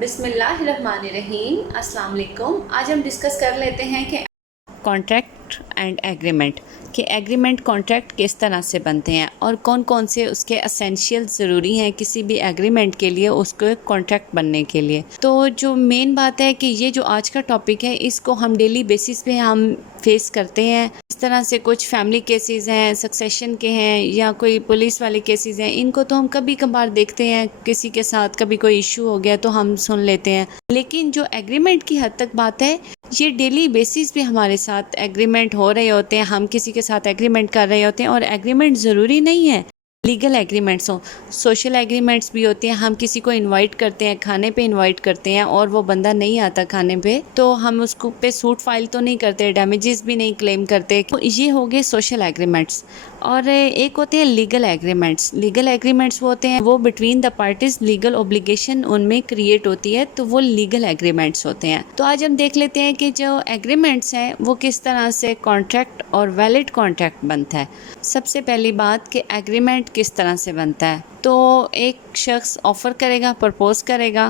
बिस्मिल्लाहिर्रहमानिर्रहीम। अस्सलाम वालेकुम। आज हम डिस्कस कर लेते हैं कि कॉन्ट्रैक्ट एंड एग्रीमेंट कि एग्रीमेंट कॉन्ट्रैक्ट किस तरह से बनते हैं और कौन कौन से उसके एसेंशियल ज़रूरी हैं किसी भी एग्रीमेंट के लिए, उसको कॉन्ट्रैक्ट बनने के लिए। तो जो मेन बात है कि ये जो आज का टॉपिक है इसको हम डेली बेसिस पे हम फेस करते हैं। इस तरह से कुछ फैमिली केसेस हैं, सक्सेशन के हैं या कोई पुलिस वाले केसेस हैं, इनको तो हम कभी कभार देखते हैं, किसी के साथ कभी कोई इशू हो गया तो हम सुन लेते हैं। लेकिन जो एग्रीमेंट की हद तक बात है, ये डेली बेसिस पे हमारे साथ एग्रीमेंट हो रहे होते हैं, हम किसी के साथ एग्रीमेंट कर रहे होते हैं। और एग्रीमेंट ज़रूरी नहीं है लीगल एग्रीमेंट्स हो, सोशल एग्रीमेंट्स भी होते हैं। हम किसी को इनवाइट करते हैं, खाने पे इनवाइट करते हैं और वो बंदा नहीं आता खाने पे, तो हम उसको पे सूट फाइल तो नहीं करते, डैमेजेस भी नहीं क्लेम करते। तो ये हो गए सोशल एग्रीमेंट्स। और एक होते हैं लीगल एग्रीमेंट्स। लीगल एग्रीमेंट्स वो होते हैं वो between the parties legal obligation उनमें क्रिएट होती है, तो वो लीगल एग्रीमेंट्स होते हैं। तो आज हम देख लेते हैं कि जो एग्रीमेंट्स हैं वो किस तरह से कॉन्ट्रैक्ट और वैलिड कॉन्ट्रैक्ट बनता है। सबसे पहली बात कि एग्रीमेंट किस तरह से बनता है, तो एक शख्स ऑफ़र करेगा, प्रपोज करेगा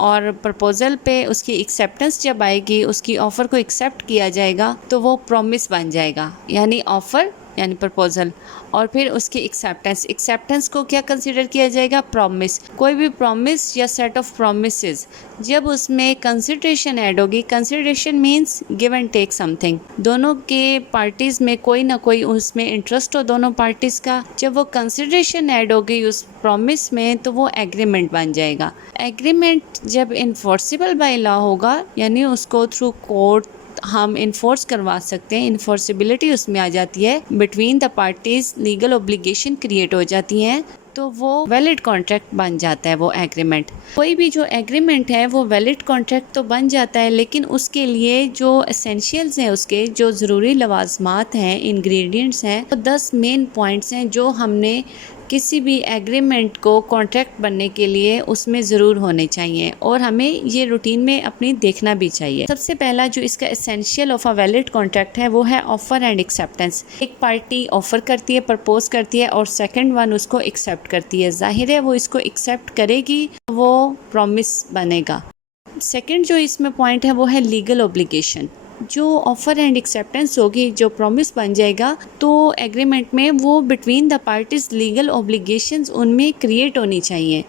और प्रपोज़ल पे उसकी एक्सेप्टेंस जब आएगी, उसकी ऑफ़र को एक्सेप्ट किया जाएगा तो वो प्रॉमिस बन जाएगा। यानी ऑफ़र यानी प्रपोज़ल और फिर उसकी एक्सेप्टेंस को क्या कंसीडर किया जाएगा? प्रॉमिस। कोई भी प्रॉमिस या सेट ऑफ प्रॉमिसेस जब उसमें कंसिडरेशन ऐड होगी, consideration means give and take something, दोनों के पार्टीज़ में कोई ना कोई उसमें इंटरेस्ट हो दोनों पार्टीज़ का, जब वो कंसिडरेशन ऐड होगी उस प्रॉमिस में तो वो एग्रीमेंट बन जाएगा। एग्रीमेंट जब इन्फोर्सिबल बाय लॉ होगा, यानी उसको थ्रू कोर्ट हम इन्फोर्स करवा सकते हैं, इन्फोर्सिबिलिटी उसमें आ जाती है, between the parties legal obligation create हो जाती हैं, तो वो वैलिड कॉन्ट्रैक्ट बन जाता है वो एग्रीमेंट। कोई भी जो एग्रीमेंट है वो वैलिड कॉन्ट्रैक्ट तो बन जाता है, लेकिन उसके लिए जो एसेंशियल्स हैं, उसके जो ज़रूरी लवाजमात हैं, इंग्रेडिएंट्स हैं, तो 10 मेन पॉइंट्स हैं जो हमने किसी भी एग्रीमेंट को कॉन्ट्रैक्ट बनने के लिए उसमें ज़रूर होने चाहिए और हमें ये रूटीन में अपनी देखना भी चाहिए। सबसे पहला जो इसका essential of a valid contract है वो है ऑफ़र एंड एक्सेप्टेंस। एक पार्टी ऑफ़र करती है, प्रपोज करती है और सेकंड वन उसको एक्सेप्ट करती है। जाहिर है वो इसको एक्सेप्ट करेगी, वो प्रॉमिस बनेगा। सेकंड जो इसमें पॉइंट है वो है लीगल ऑब्लिगेशन। जो ऑफ़र एंड एक्सेप्टेंस होगी, जो प्रॉमिस बन जाएगा, तो एग्रीमेंट में वो between the parties legal obligations उनमें क्रिएट होनी चाहिए।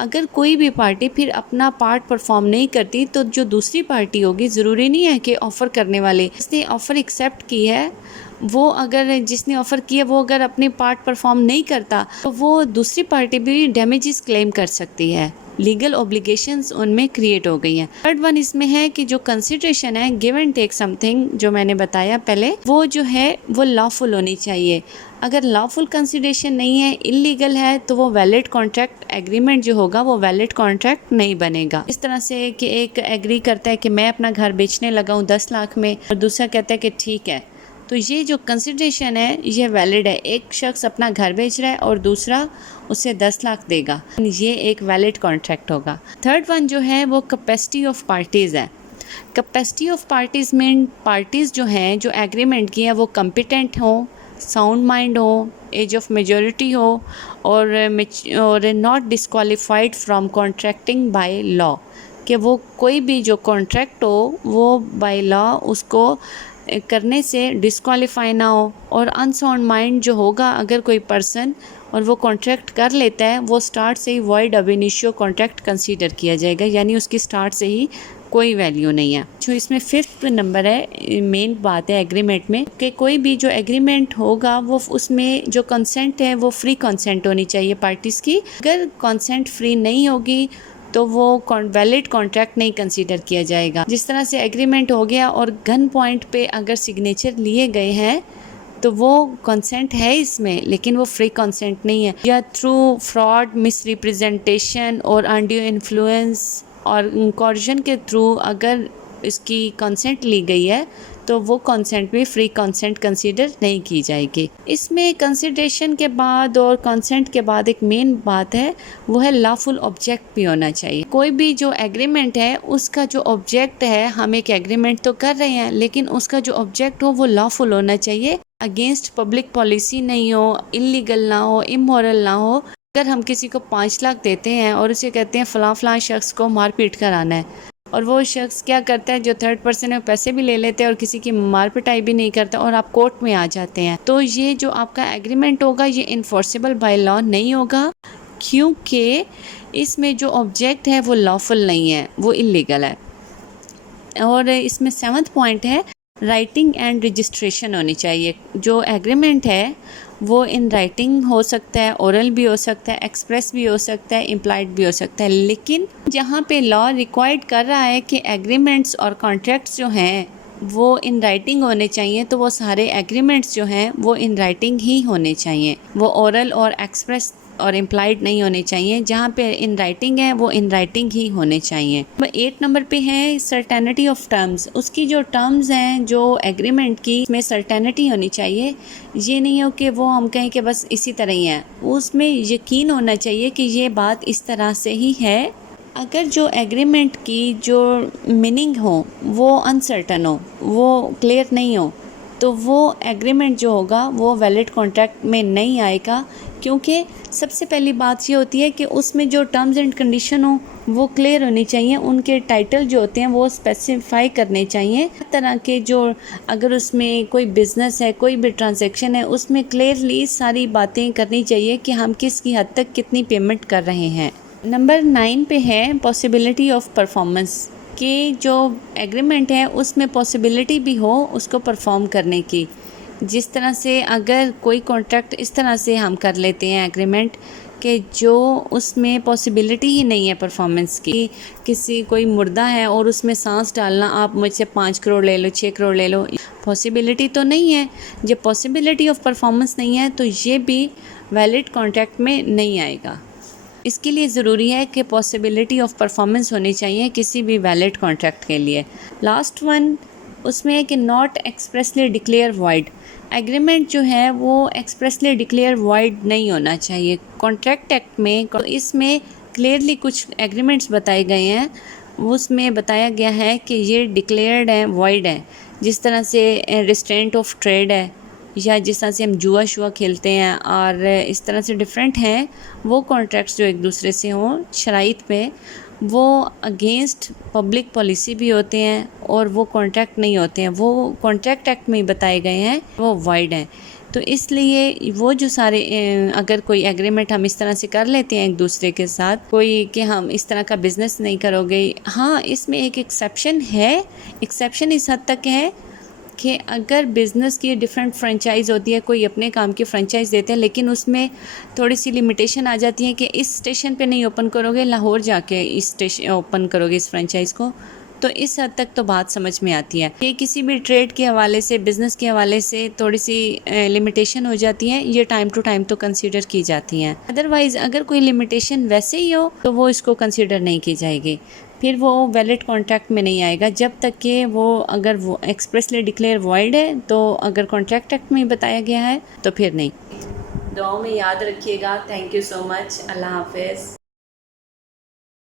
अगर कोई भी पार्टी फिर अपना पार्ट परफॉर्म नहीं करती तो जो दूसरी पार्टी होगी, ज़रूरी नहीं है कि ऑफ़र करने वाले जिसने ऑफ़र एक्सेप्ट की है वो अगर जिसने ऑफ़र किया वो अगर अपने पार्ट परफॉर्म नहीं करता तो वो दूसरी पार्टी भी डैमेजेस क्लेम कर सकती है। लीगल ऑब्लिगेशंस उनमें क्रिएट हो गई हैं। थर्ड वन इसमें है कि जो कंसिडरेशन है, गिव एंड टेक समथिंग, जो मैंने बताया पहले, वो जो है वो लॉफुल होनी चाहिए। अगर लॉफुल कंसिडरेशन नहीं है, इलीगल है, तो वो वैलिड कॉन्ट्रैक्ट एग्रीमेंट जो होगा वो वैलिड कॉन्ट्रैक्ट नहीं बनेगा। इस तरह से कि एक एग्री करता है कि मैं अपना घर बेचने लगा हूँ 10 लाख में और दूसरा कहता है कि ठीक है, तो ये जो कंसिडरेशन है ये वैलिड है। एक शख्स अपना घर बेच रहा है और दूसरा उसे 10 लाख देगा, ये एक वैलिड कॉन्ट्रैक्ट होगा। थर्ड वन जो है वो कैपेसिटी ऑफ पार्टीज़ है। कैपेसिटी ऑफ पार्टीज़ में पार्टीज़ जो हैं, जो एग्रीमेंट की है, वो कम्पिटेंट हो, साउंड माइंड हो, एज ऑफ मेजॉरिटी हो और not disqualified from contracting by law, कि वो कोई भी जो कॉन्ट्रैक्ट हो वो बाय लॉ उसको करने से डिस्क्वालीफाई ना हो। और अनसाउंड माइंड जो होगा अगर कोई पर्सन और वो कॉन्ट्रैक्ट कर लेता है, वो स्टार्ट से ही वॉइड अब इनिशियो कॉन्ट्रैक्ट कंसीडर किया जाएगा, यानी उसकी स्टार्ट से ही कोई वैल्यू नहीं है। जो इसमें 5th नंबर है, मेन बात है एग्रीमेंट में कि कोई भी जो एग्रीमेंट होगा वो उसमें जो कंसेंट है वो फ्री कंसेंट होनी चाहिए पार्टीज़ की। अगर कंसेंट फ्री नहीं होगी तो वो वैलिड कॉन्ट्रैक्ट नहीं कंसीडर किया जाएगा। जिस तरह से एग्रीमेंट हो गया और गन पॉइंट पे अगर सिग्नेचर लिए गए हैं तो वो कंसेंट है इसमें, लेकिन वो फ्री कंसेंट नहीं है। या थ्रू फ्रॉड, मिस रिप्रेजेंटेशन और अनड्यू इन्फ्लुएंस और कॉर्जन के थ्रू अगर इसकी कंसेंट ली गई है तो वो कंसेंट भी फ्री कंसेंट कंसीडर नहीं की जाएगी। इसमें कंसिडरेशन के बाद और कंसेंट के बाद एक मेन बात है वो है लॉफुल ऑब्जेक्ट भी होना चाहिए। कोई भी जो एग्रीमेंट है उसका जो ऑब्जेक्ट है, हम एक एग्रीमेंट तो कर रहे हैं लेकिन उसका जो ऑब्जेक्ट हो वो लॉफुल होना चाहिए, अगेंस्ट पब्लिक पॉलिसी नहीं हो, इलीगल ना हो, इमोरल ना हो, अगर हम किसी को 5 लाख देते हैं और उसे कहते हैं फ़लाँ फ़लाँ शख्स को मार पीट कर आना है, और वो शख्स क्या करता है, जो थर्ड पर्सन है, पैसे भी ले लेते हैं और किसी की मार पिटाई भी नहीं करता और आप कोर्ट में आ जाते हैं, तो ये जो आपका एग्रीमेंट होगा ये इन्फोर्सेबल बाय लॉ नहीं होगा, क्योंकि इसमें जो ऑब्जेक्ट है वो लॉफुल नहीं है, वो इलीगल है। और इसमें 7th पॉइंट है, राइटिंग एंड रजिस्ट्रेशन होनी चाहिए। जो एग्रीमेंट है वो इन राइटिंग हो सकता है, ओरल भी हो सकता है, एक्सप्रेस भी हो सकता है, इम्प्लाइड भी हो सकता है, लेकिन जहाँ पे लॉ रिक्वायर्ड कर रहा है कि एग्रीमेंट्स और कॉन्ट्रैक्ट्स जो हैं वो इन राइटिंग होने चाहिए, तो वो सारे एग्रीमेंट्स जो हैं वो इन राइटिंग ही होने चाहिए, वो ओरल और एक्सप्रेस और इम्प्लाइड नहीं होने चाहिए। जहाँ पे इन राइटिंग है वो इन राइटिंग ही होने चाहिए। 8 नंबर पे है सर्टेनिटी ऑफ टर्म्स। उसकी जो टर्म्स हैं जो एग्रीमेंट की, उसमें सर्टेनिटी होनी चाहिए। ये नहीं हो कि वो हम कहें कि बस इसी तरह ही है, उसमें यकीन होना चाहिए कि ये बात इस तरह से ही है। अगर जो एग्रीमेंट की जो मीनिंग हो वो अनसर्टन हो, वो क्लियर नहीं हो, तो वो एग्रीमेंट जो होगा वो वैलिड कॉन्ट्रैक्ट में नहीं आएगा, क्योंकि सबसे पहली बात ये होती है कि उसमें जो टर्म्स एंड कंडीशन हो वो क्लियर होनी चाहिए, उनके टाइटल जो होते हैं वो स्पेसिफाई करने चाहिए। हर तरह के जो, अगर उसमें कोई बिज़नेस है, कोई भी ट्रांजैक्शन है, उसमें क्लियरली सारी बातें करनी चाहिए कि हम किसकी हद तक कितनी पेमेंट कर रहे हैं। नंबर 9 पे है पॉसिबिलिटी ऑफ परफॉर्मेंस, कि जो एग्रीमेंट है उसमें पॉसिबिलिटी भी हो उसको परफॉर्म करने की। जिस तरह से अगर कोई कॉन्ट्रैक्ट इस तरह से हम कर लेते हैं एग्रीमेंट कि जो उसमें पॉसिबिलिटी ही नहीं है परफॉर्मेंस की, किसी कोई मुर्दा है और उसमें सांस डालना, आप मुझसे 5 करोड़ ले लो, 6 करोड़ ले लो, पॉसिबिलिटी तो नहीं है। जब पॉसिबिलिटी ऑफ परफॉर्मेंस नहीं है तो ये भी वैलिड कॉन्ट्रैक्ट में नहीं आएगा। इसके लिए ज़रूरी है कि पॉसिबिलिटी ऑफ परफॉर्मेंस होनी चाहिए किसी भी वैलिड कॉन्ट्रैक्ट के लिए। लास्ट वन उसमें है कि not expressly declare void. Agreement जो है वो एक्सप्रेसली डिक्लेयर वॉइड नहीं होना चाहिए। कॉन्ट्रैक्ट एक्ट में इसमें क्लियरली कुछ एग्रीमेंट्स बताए गए हैं, उसमें बताया गया है कि ये डिक्लेयर्ड है, वॉइड है। जिस तरह से रिस्ट्रेंट ऑफ ट्रेड है, या जिस तरह से हम जुआ शुआ खेलते हैं, और इस तरह से डिफरेंट हैं वो कॉन्ट्रैक्ट्स जो एक दूसरे से हों शराइत पे, वो अगेंस्ट पब्लिक पॉलिसी भी होते हैं और वो कॉन्ट्रैक्ट नहीं होते हैं, वो कॉन्ट्रैक्ट एक्ट में बताए गए हैं, वो वाइड हैं। तो इसलिए वो जो सारे अगर कोई एग्रीमेंट हम इस तरह से कर लेते हैं एक दूसरे के साथ, कोई कि हम इस तरह का बिज़नेस नहीं करोगे, हाँ इसमें एक एक्सेप्शन है। एक्सेप्शन इस हद तक है कि अगर बिज़नेस की डिफरेंट फ्रेंचाइज़ होती है, कोई अपने काम की फ्रेंचाइज़ देते हैं, लेकिन उसमें थोड़ी सी लिमिटेशन आ जाती है कि इस स्टेशन पे नहीं ओपन करोगे, लाहौर जाके इस स्टेशन ओपन करोगे इस फ्रेंचाइज़ को, तो इस हद तक तो बात समझ में आती है। ये किसी भी ट्रेड के हवाले से, बिज़नेस के हवाले से थोड़ी सी लिमिटेशन हो जाती है, ये टाइम टू टाइम तो कंसीडर की जाती हैं। अदरवाइज़ अगर कोई लिमिटेशन वैसे ही हो तो वो इसको कंसीडर नहीं की जाएगी, फिर वो वैलिड कॉन्ट्रैक्ट में नहीं आएगा जब तक कि वो, अगर वो एक्सप्रेसली डिक्लेयर वॉइड है, तो अगर कॉन्ट्रैक्ट एक्ट में बताया गया है तो फिर नहीं। दुआओं में याद रखिएगा। Thank you so much. Allah हाफिज़।